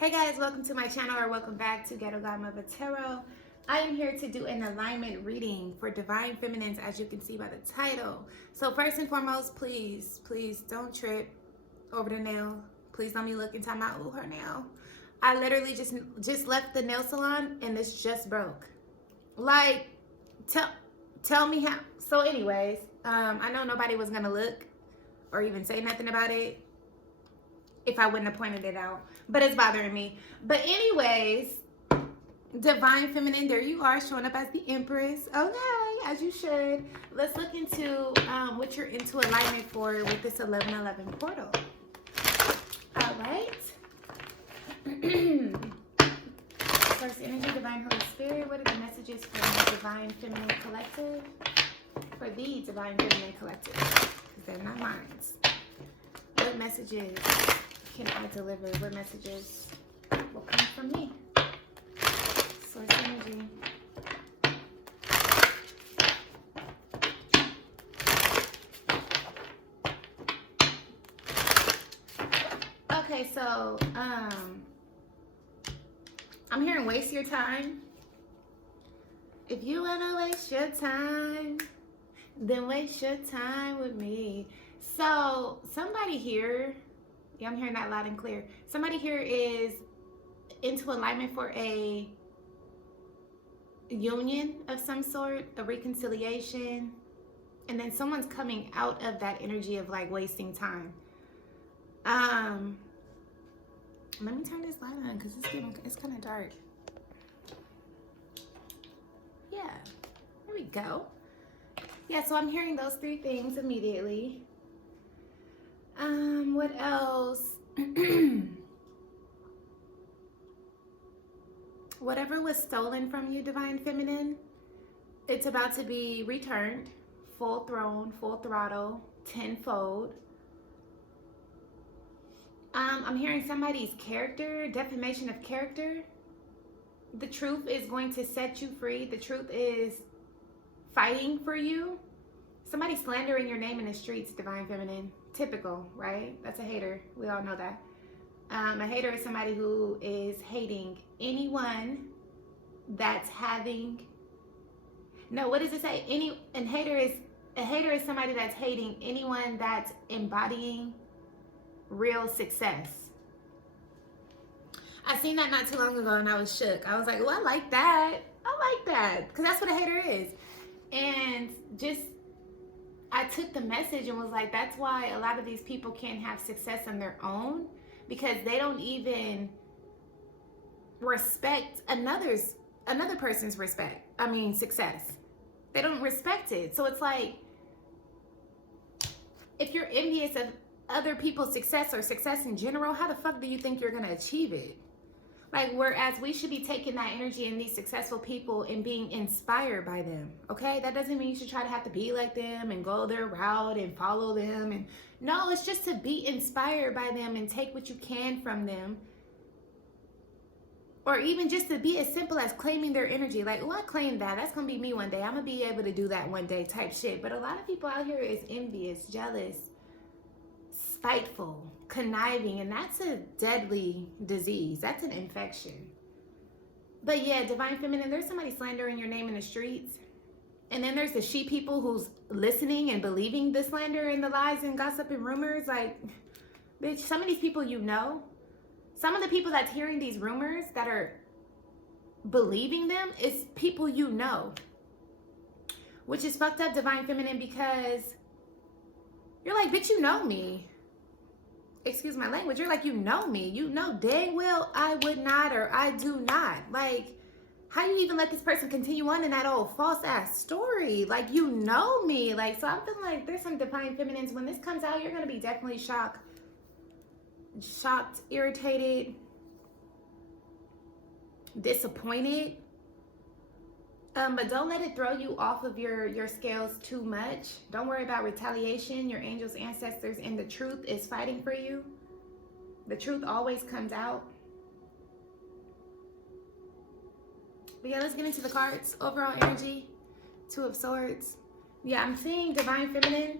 Hey guys, welcome to my channel or welcome back to Ghetto Godmother Tarot. I am here to do an alignment reading for Divine Feminines, as you can see by the title. So first and foremost, please don't trip over the nail. Please don't be looking, talking about, ooh, her nail. I literally just left the nail salon and this just broke. Like, tell me how. So anyways, I know nobody was gonna look or even say nothing about it if I wouldn't have pointed it out, but it's bothering me. But anyways, Divine Feminine, there you are, showing up as the Empress. Okay, as you should. Let's look into what you're into alignment for with this 1111 portal. All right. First energy, Divine Holy Spirit. What are the messages from the Divine Feminine Collective? For the Divine Feminine Collective, because they're not mine. What messages can I deliver? What messages will come from me? Source energy. Okay, so I'm hearing waste your time. If you wanna waste your time, then waste your time with me. So somebody here, yeah, I'm hearing that loud and clear. Somebody here is into alignment for a union of some sort, a reconciliation, and then someone's coming out of that energy of like wasting time. Let me turn this light on because it's kind of dark. Yeah, there we go. Yeah, so I'm hearing those three things immediately. What else? Whatever was stolen from you, Divine Feminine, it's about to be returned, full thrown, full throttle, tenfold. I'm hearing somebody's character, defamation of character. The truth is going to set you free. The truth is fighting for you. Somebody slandering your name in the streets, Divine Feminine. Typical, right? That's a hater. We all know that. A hater is somebody who is hating anyone that's having, no, what does it say? A hater is somebody that's hating anyone that's embodying real success. I seen that not too long ago and I was shook. I was like, oh, I like that. I like that. Because that's what a hater is. And just, I took the message and was like, that's why a lot of these people can't have success on their own, because they don't even respect another person's success. They don't respect it. So it's like, if you're envious of other people's success or success in general, how the fuck do you think you're gonna achieve it? Like, whereas we should be taking that energy in these successful people and being inspired by them, okay? That doesn't mean you should try to have to be like them and go their route and follow them. And no, it's just to be inspired by them and take what you can from them. Or even just to be as simple as claiming their energy. Like, oh, I claim that. That's going to be me one day. I'm going to be able to do that one day type shit. But a lot of people out here is envious, jealous, spiteful, conniving, and that's a deadly disease. That's an infection. But yeah, Divine Feminine, there's somebody slandering your name in the streets. And then there's the she people who's listening and believing the slander and the lies and gossip and rumors. Like, bitch, some of these people you know, some of the people that's hearing these rumors that are believing them is people you know. Which is fucked up, Divine Feminine, because you're like, bitch, you know me. Excuse my language. You're like, you know me. You know dang well I would not, or I do not. Like, how you even let this person continue on in that old false ass story? Like, you know me. Like, so I'm feeling like there's some Divine Feminines. When this comes out, you're going to be definitely shocked, irritated, disappointed. But don't let it throw you off of your scales too much. Don't worry about retaliation. Your angels, ancestors, and the truth is fighting for you. The truth always comes out. But yeah, let's get into the cards. Overall energy, Two of Swords. Yeah, I'm seeing Divine Feminine.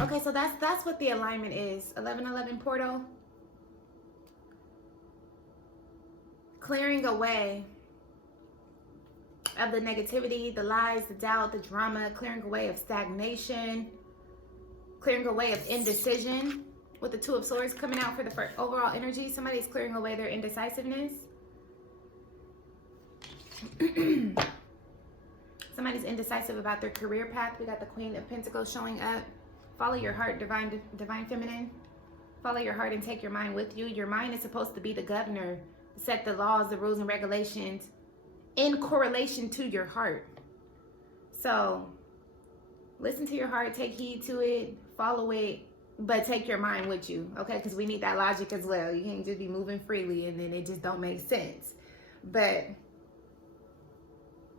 Okay, so that's what the alignment is. 1111 portal. clearing away of the negativity, the lies, the doubt, the drama, clearing away of stagnation, clearing away of indecision. With the Two of Swords coming out for the first overall energy, somebody's clearing away their indecisiveness. Somebody's indecisive about their career path. We got the Queen of Pentacles showing up. Follow your heart, divine feminine. Follow your heart and take your mind with you. Your mind is supposed to be the governor, set the laws, the rules, and regulations in correlation to your heart. So listen to your heart, take heed to it, follow it, but take your mind with you, okay? Because we need that logic as well. You can't just be moving freely and then it just don't make sense. But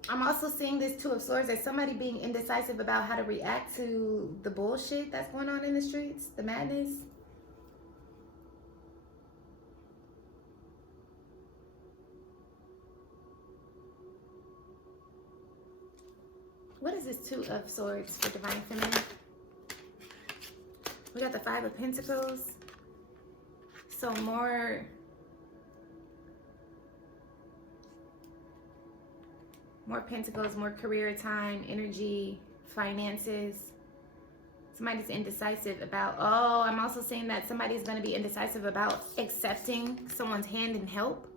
I'm also seeing this Two of Swords as somebody being indecisive about how to react to the bullshit that's going on in the streets, the madness. What is this Two of Swords for divine feminine? We got the Five of Pentacles. So more pentacles, more career time, energy, finances. Somebody's indecisive about, oh, I'm also seeing that somebody's going to be indecisive about accepting someone's hand in help.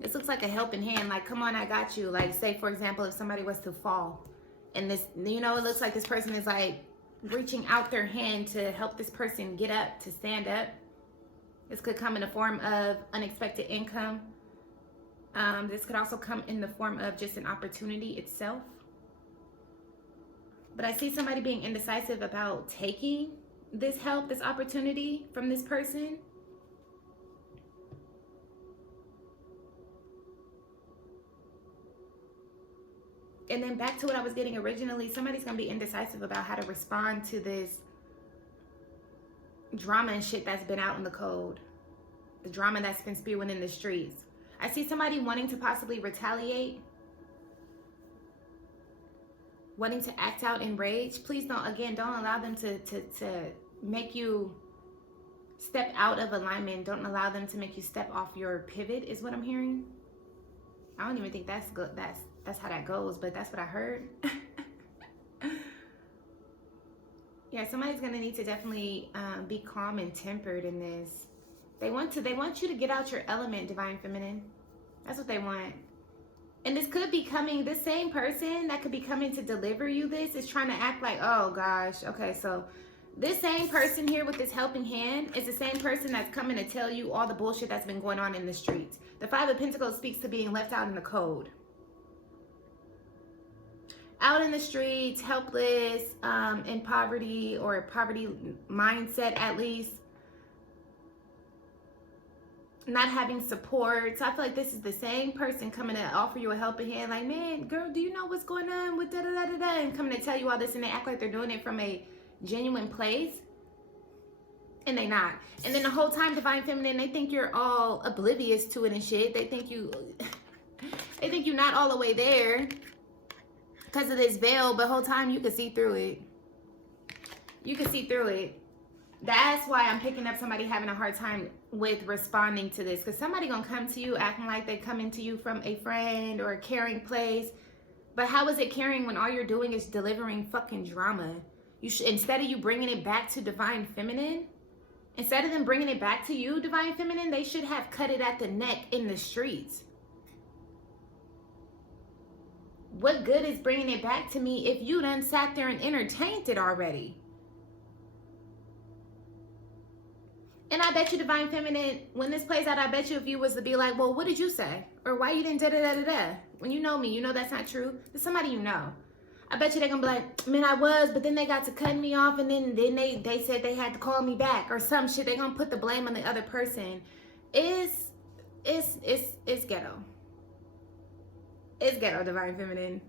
This looks like a helping hand, like, come on, I got you. Like, say, for example, if somebody was to fall and this, you know, it looks like this person is like reaching out their hand to help this person get up, to stand up. This could come in the form of unexpected income. This could also come in the form of just an opportunity itself. But I see somebody being indecisive about taking this help, this opportunity from this person. And then back to what I was getting originally, somebody's going to be indecisive about how to respond to this drama and shit that's been out in the cold. The drama that's been spewing in the streets. I see somebody wanting to possibly retaliate. Wanting to act out in rage. Please don't allow them to make you step out of alignment. Don't allow them to make you step off your pivot, is what I'm hearing. I don't even think that's good. That's how that goes, but that's what I heard. Yeah, somebody's gonna need to definitely be calm and tempered in this. They want you to get out your element, divine feminine. That's what they want. And this could be coming, this same person that could be coming to deliver you this is trying to act like, oh gosh, okay, so this same person here with this helping hand is the same person that's coming to tell you all the bullshit that's been going on in the streets. The Five of Pentacles speaks to being left out in the cold. Out in the streets, helpless, in poverty or poverty mindset at least. Not having support. So I feel like this is the same person coming to offer you a helping hand. Like, man, girl, do you know what's going on with da-da-da-da-da? And coming to tell you all this, and they act like they're doing it from a genuine place. And they not. And then the whole time, divine feminine, they think you're all oblivious to it and shit. They think you're not all the way there because of this veil, but the whole time you can see through it. You can see through it. That's why I'm picking up somebody having a hard time with responding to this. Because somebody gonna come to you acting like they coming to you from a friend or a caring place. But how is it caring when all you're doing is delivering fucking drama? Instead of you bringing it back to divine feminine, instead of them bringing it back to you, divine feminine, they should have cut it at the neck in the streets. What good is bringing it back to me if you done sat there and entertained it already? And I bet you, divine feminine, when this plays out, I bet you if you was to be like, well, what did you say? Or why you didn't da-da-da-da-da? When you know me, you know that's not true. There's somebody you know. I bet you they're going to be like, man, I was, but then they got to cutting me off, and then they said they had to call me back or some shit. They're going to put the blame on the other person. It's ghetto. It's ghetto, divine feminine.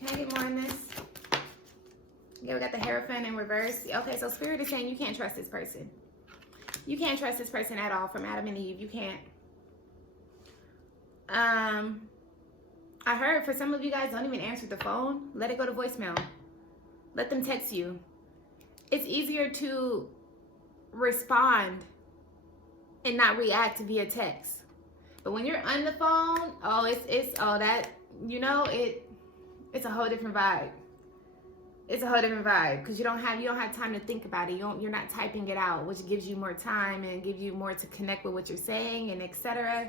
Can I get more on this? Yeah, we got the Hierophant in reverse. Okay, so Spirit is saying you can't trust this person. You can't trust this person at all from Adam and Eve. You can't. I heard for some of you guys, don't even answer the phone. Let it go to voicemail. Let them text you. It's easier to respond and not react via text. But when you're on the phone, oh, it's all that, you know, it's a whole different vibe. It's a whole different vibe because you don't have time to think about it. You're not typing it out, which gives you more time and gives you more to connect with what you're saying and etc.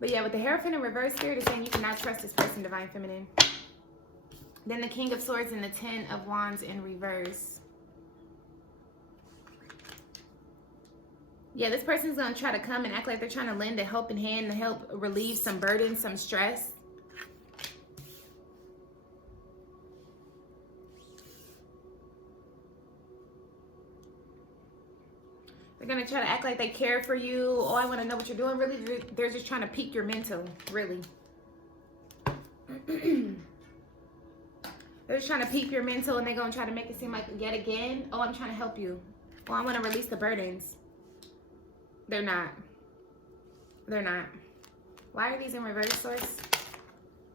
But yeah, with the Hierophant in reverse, Spirit is saying you cannot trust this person, Divine Feminine. Then the King of Swords and the Ten of Wands in reverse. Yeah, this person's going to try to come and act like they're trying to lend a helping hand to help relieve some burden, some stress. They're going to try to act like they care for you. Oh, I want to know what you're doing. Really, they're just trying to pique your mental, really. They're just trying to pique your mental, and they're going to try to make it seem like, yet again, oh, I'm trying to help you. Oh, I want to release the burdens. They're not. They're not. Why are these in reverse, Source?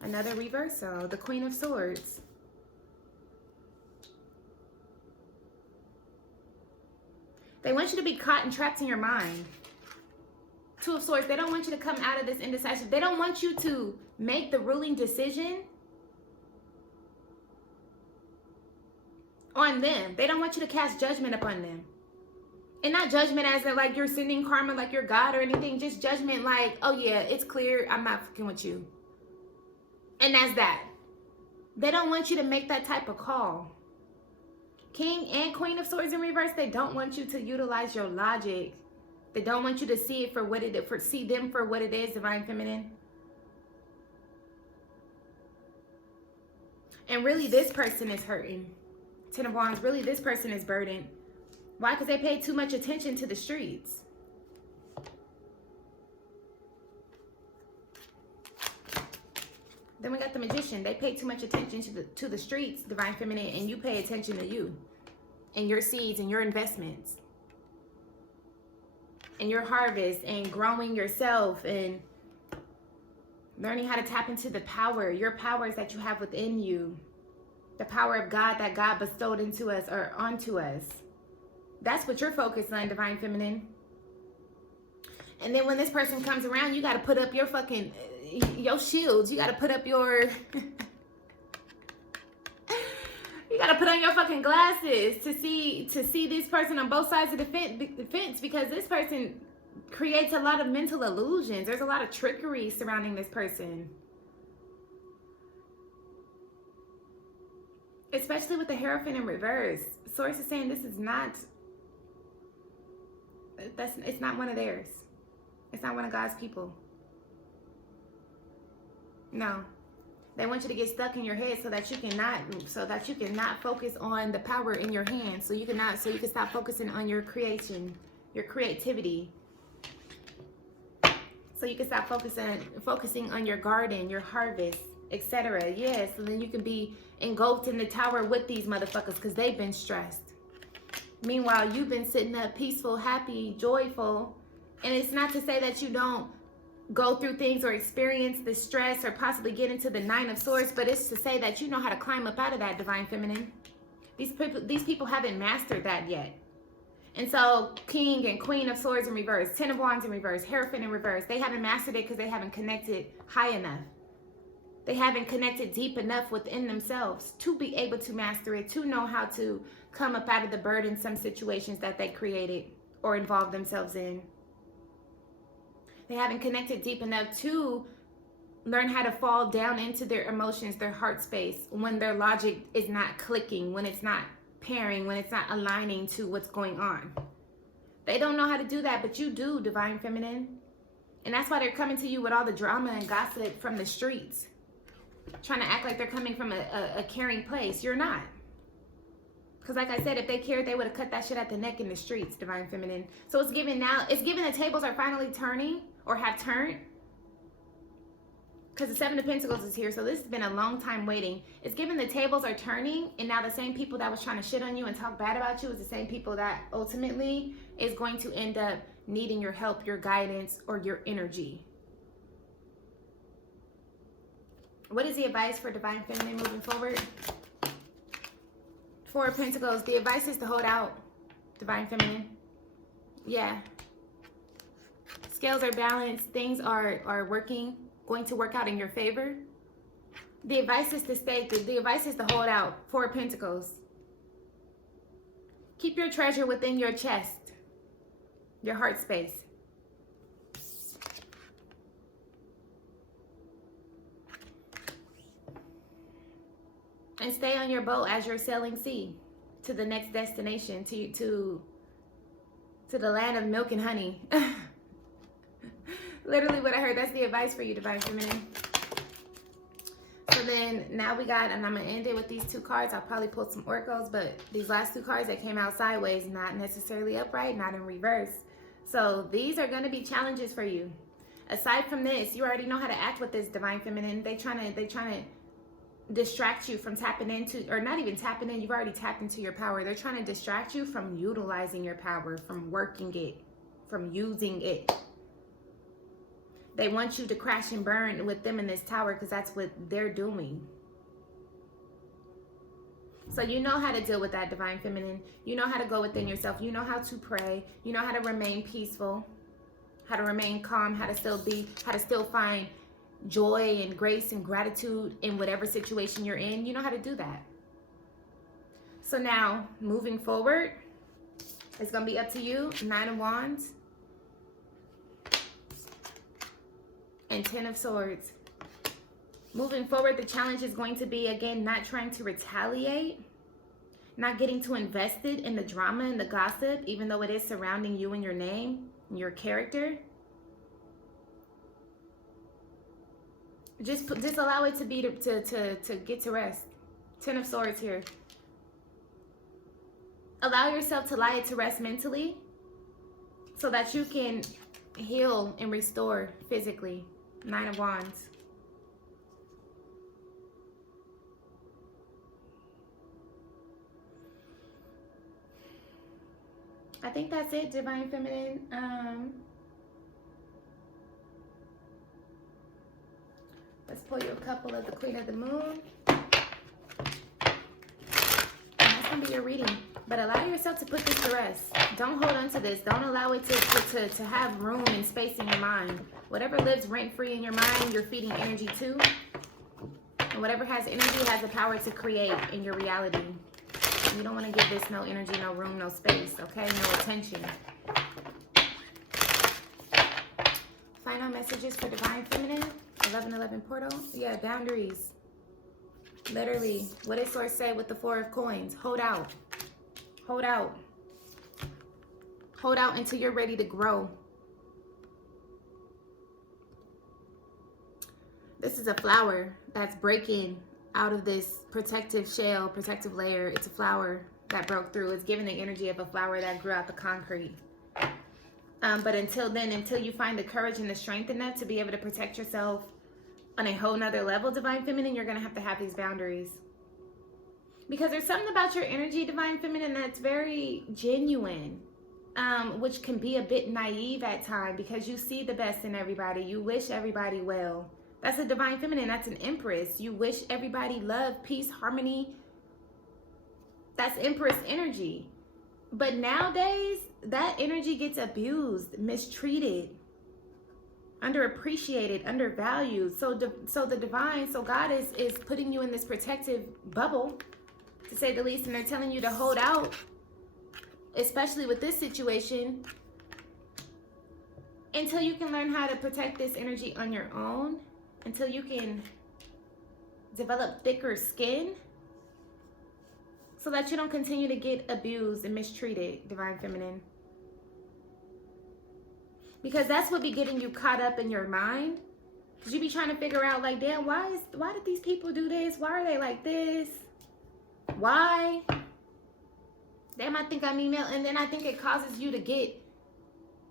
Another reversal. The Queen of Swords. They want you to be caught and trapped in your mind. Two of Swords. They don't want you to come out of this indecisive. They don't want you to make the ruling decision on them. They don't want you to cast judgment upon them. And not judgment as in like you're sending karma like you're God or anything. Just judgment like, oh yeah, it's clear. I'm not fucking with you. And that's that. They don't want you to make that type of call. King and Queen of Swords in reverse, they don't want you to utilize your logic. They don't want you to see it for what it is, see them for what it is, Divine Feminine. And really, this person is hurting. Ten of Wands, really, this person is burdened. Why? Because they pay too much attention to the streets. Then we got the Magician. They pay too much attention to the streets, Divine Feminine, and you pay attention to you and your seeds and your investments and your harvest and growing yourself and learning how to tap into the power, your powers that you have within you, the power of God that God bestowed into us or onto us. That's what you're focused on, Divine Feminine. And then when this person comes around, you got to put up your fucking, your shields. You got to put up your, you got to put on your fucking glasses to see this person on both sides of the fence, because this person creates a lot of mental illusions. There's a lot of trickery surrounding this person. Especially with the Hierophant in reverse. Source is saying this is not, it's not one of theirs. It's not one of God's people. No. They want you to get stuck in your head so that you cannot focus on the power in your hands. So you can stop focusing on your creation, your creativity. So you can stop focusing on your garden, your harvest, etc. Yeah, so then you can be engulfed in the tower with these motherfuckers because they've been stressed. Meanwhile, you've been sitting up peaceful, happy, joyful. And it's not to say that you don't go through things or experience the stress or possibly get into the Nine of Swords, but it's to say that you know how to climb up out of that, Divine Feminine. These people haven't mastered that yet. And so King and Queen of Swords in reverse, Ten of Wands in reverse, Hierophant in reverse, they haven't mastered it because they haven't connected high enough. They haven't connected deep enough within themselves to be able to master it, to know how to come up out of the burdensome situations that they created or involved themselves in. They haven't connected deep enough to learn how to fall down into their emotions, their heart space, when their logic is not clicking, when it's not pairing, when it's not aligning to what's going on. They don't know how to do that, but you do, Divine Feminine. And that's why they're coming to you with all the drama and gossip from the streets, trying to act like they're coming from a caring place. You're not. Because like I said, if they cared, they would have cut that shit at the neck in the streets, Divine Feminine. So it's given the tables are finally turning or have turned. Because the Seven of Pentacles is here. So this has been a long time waiting. It's given the tables are turning. And now the same people that was trying to shit on you and talk bad about you is the same people that ultimately is going to end up needing your help, your guidance, or your energy. What is the advice for Divine Feminine moving forward? Four of Pentacles. The advice is to hold out, Divine Feminine. Yeah. Scales are balanced. Things are going to work out in your favor. The advice is to stay, the advice is to hold out. Four of Pentacles. Keep your treasure within your chest, your heart space. And stay on your boat as you're sailing sea to the next destination, to the land of milk and honey. Literally what I heard. That's the advice for you, Divine Feminine. So then now we got, and I'm going to end it with these two cards. I'll probably pull some oracles, but these last two cards that came out sideways, not necessarily upright, not in reverse. So these are going to be challenges for you. Aside from this, you already know how to act with this, Divine Feminine. They trying to distract you from tapping into, or not even tapping in, you've already tapped into your power. They're trying to distract you from utilizing your power, from working it, from using it. They want you to crash and burn with them in this tower because that's what they're doing. So you know how to deal with that, Divine Feminine. You know how to go within yourself. You know how to pray. You know how to remain peaceful, how to remain calm, how to still find joy and grace and gratitude in whatever situation you're in. You know how to do that. So now, moving forward, it's going to be up to you. 9 of Wands. And 10 of Swords. Moving forward, the challenge is going to be, again, not trying to retaliate, not getting too invested in the drama and the gossip, even though it is surrounding you and your name and your character. Just allow it to be to get to rest. 10 of Swords here. Allow yourself to lie it to rest mentally so that you can heal and restore physically. 9 of Wands. I think that's it, Divine Feminine. Let's pull you a couple of the Queen of the Moon. And that's going to be your reading. But allow yourself to put this to rest. Don't hold on to this. Don't allow it to have room and space in your mind. Whatever lives rent-free in your mind, you're feeding energy to. And whatever has energy has the power to create in your reality. You don't want to give this no energy, no room, no space, okay? No attention. Final messages for Divine Feminine. 1111 portal. Yeah, boundaries. Literally, what did Source say with the 4 of Coins? Hold out. Hold out. Hold out until you're ready to grow. This is a flower that's breaking out of this protective shell, protective layer. It's a flower that broke through. It's giving the energy of a flower that grew out the concrete. But until then, until you find the courage and the strength in that to be able to protect yourself on a whole nother level, Divine Feminine, you're going to have these boundaries. Because there's something about your energy, Divine Feminine, that's very genuine, which can be a bit naive at times because you see the best in everybody. You wish everybody well. That's a Divine Feminine. That's an Empress. You wish everybody love, peace, harmony. That's Empress energy. But nowadays, that energy gets abused, mistreated, underappreciated, undervalued. So the divine, so God is putting you in this protective bubble, to say the least, and they're telling you to hold out, especially with this situation, until you can learn how to protect this energy on your own, until you can develop thicker skin, so that you don't continue to get abused and mistreated, Divine Feminine. Because that's what be getting you caught up in your mind. Because you be trying to figure out, like, damn, why did these people do this? Why are they like this? Why? Damn, I think I'm email. And then I think it causes you to get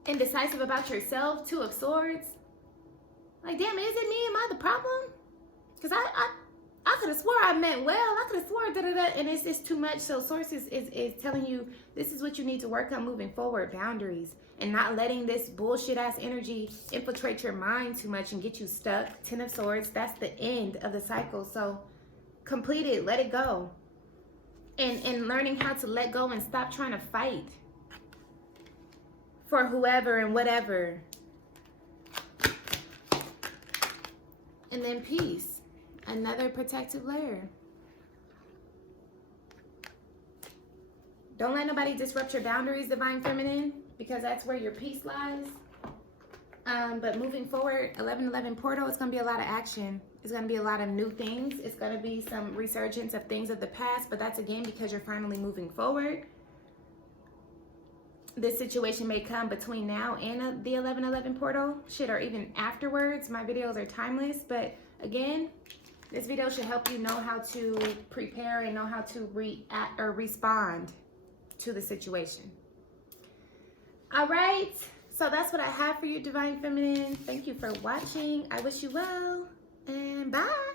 indecisive about yourself. 2 of Swords. Like, damn, is it me? Am I the problem? Because I could have swore I meant well. I could have swore and it's just too much. So Source is telling you this is what you need to work on moving forward. Boundaries. And not letting this bullshit ass energy infiltrate your mind too much and get you stuck. 10 of Swords. That's the end of the cycle. So complete it. Let it go. And learning how to let go and stop trying to fight. for whoever and whatever. And then peace, another protective layer. Don't let nobody disrupt your boundaries, Divine Feminine, because that's where your peace lies. But moving forward, 1111 portal, it's going to be a lot of action. It's going to be a lot of new things. It's going to be some resurgence of things of the past, but that's again because you're finally moving forward. This situation may come between now and the 1111 portal, shit, or even afterwards. My videos are timeless, but again, this video should help you know how to prepare and know how to react or respond to the situation. All right, so that's what I have for you, Divine Feminine. Thank you for watching. I wish you well, and bye.